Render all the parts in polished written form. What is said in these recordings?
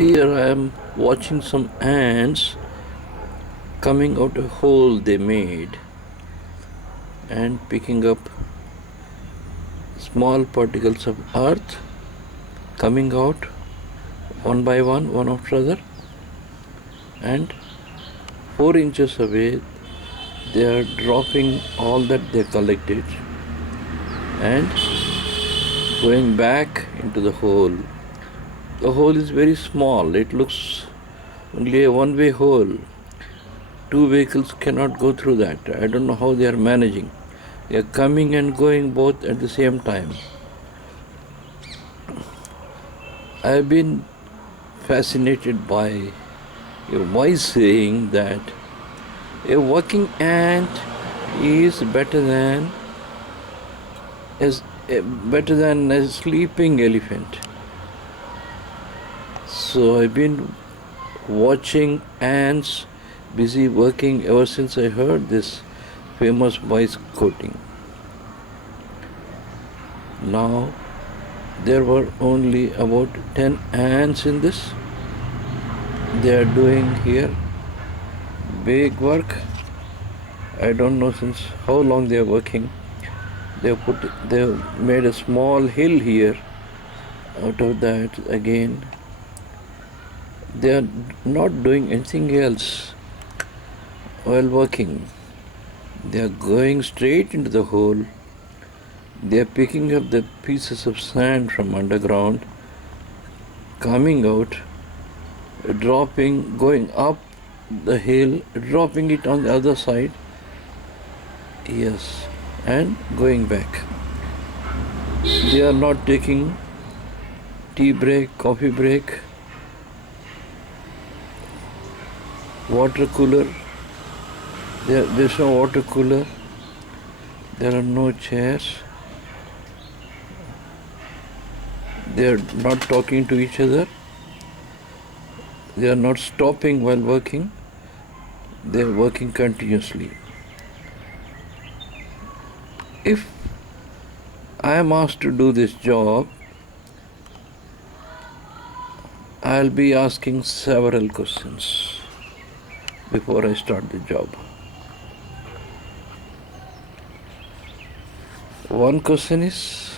Here I am watching some ants coming out a hole they made and picking up small particles of earth coming out one by one after other, and 4 inches away they are dropping all that they collected and going back into the hole. The hole is very small, it looks only a one-way hole. 2 vehicles cannot go through that. I don't know how they are managing. They are coming and going both at the same time. I have been fascinated by a voice saying that a working ant is better than a sleeping elephant. So I've been watching ants busy working ever since I heard this famous voice quoting. Now there were only about 10 ants in this. They are doing here big work. I don't know since how long they are working. They made a small hill here. Out of that, again, they are not doing anything else while working. They are going straight into the hole. They are picking up the pieces of sand from underground, coming out, dropping, going up the hill, dropping it on the other side. Yes, and going back. They are not taking tea break, coffee break, water cooler. There's no water cooler. There are no chairs. They are not talking to each other. They are not stopping while working. They are working continuously. If I am asked to do this job, I'll be asking several questions before I start the job. One question is,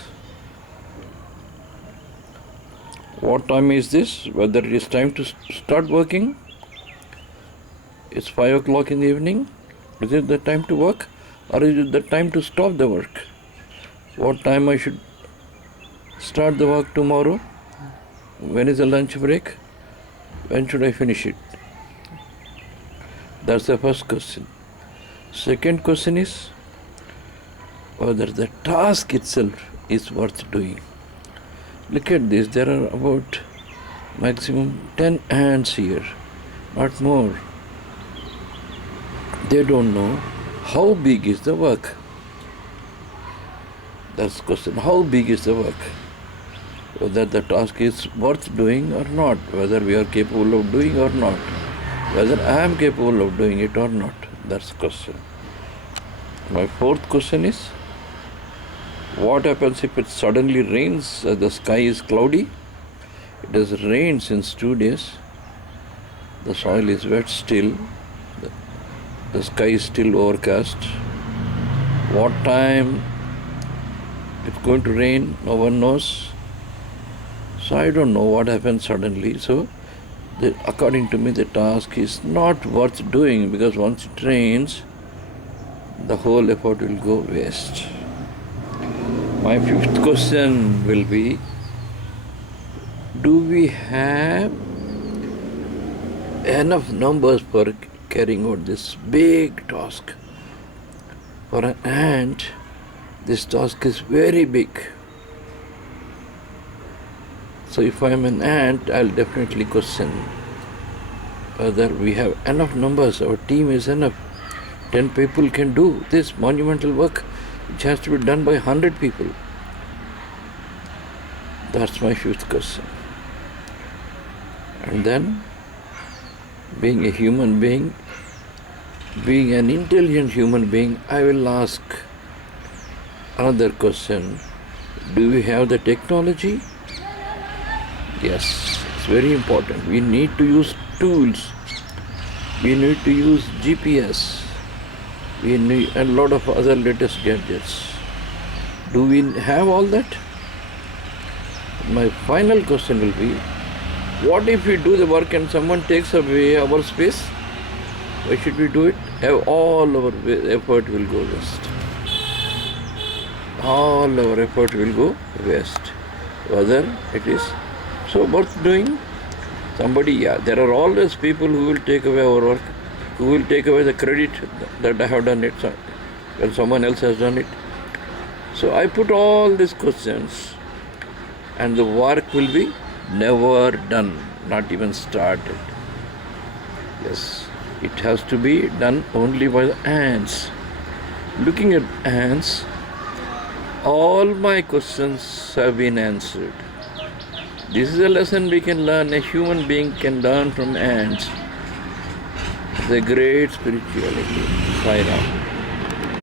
what time is this? Whether it is time to start working? It's 5 o'clock in the evening. Is it the time to work? Or is it the time to stop the work? What time I should start the work tomorrow? When is the lunch break? When should I finish it? That's the first question. Second question is whether the task itself is worth doing. Look at this, there are about maximum 10 ants here, not more. They don't know how big is the work. That's the question. How big is the work? Whether the task is worth doing or not, whether we are capable of doing or not, whether I am capable of doing it or not. That's the question. My fourth question is, what happens if it suddenly rains, the sky is cloudy? It has rained since 2 days. The soil is wet still. The sky is still overcast. What time it's going to rain, no one knows. So I don't know what happens suddenly. So according to me, the task is not worth doing, because once it rains, the whole effort will go waste. My fifth question will be, do we have enough numbers for carrying out this big task? For an ant, this task is very big. So if I am an ant, I'll definitely question whether we have enough numbers, our team is enough. 10 people can do this monumental work, which has to be done by 100 people. That's my fifth question. And then, being a human being, being an intelligent human being, I will ask another question. Do we have the technology? Yes. It's very important. We need to use tools. We need to use GPS. We need a lot of other latest gadgets. Do we have all that? My final question will be, what if we do the work and someone takes away our space? Why should we do it? All our effort will go waste. All our effort will go waste. Whether it is so worth doing, there are always people who will take away our work, who will take away the credit that I have done it when someone else has done it. So I put all these questions, and the work will be never done, not even started. Yes, it has to be done only by the ants. Looking at ants, all my questions have been answered. This is a lesson we can learn, a human being can learn from ants. The great spirituality. Sai Ram.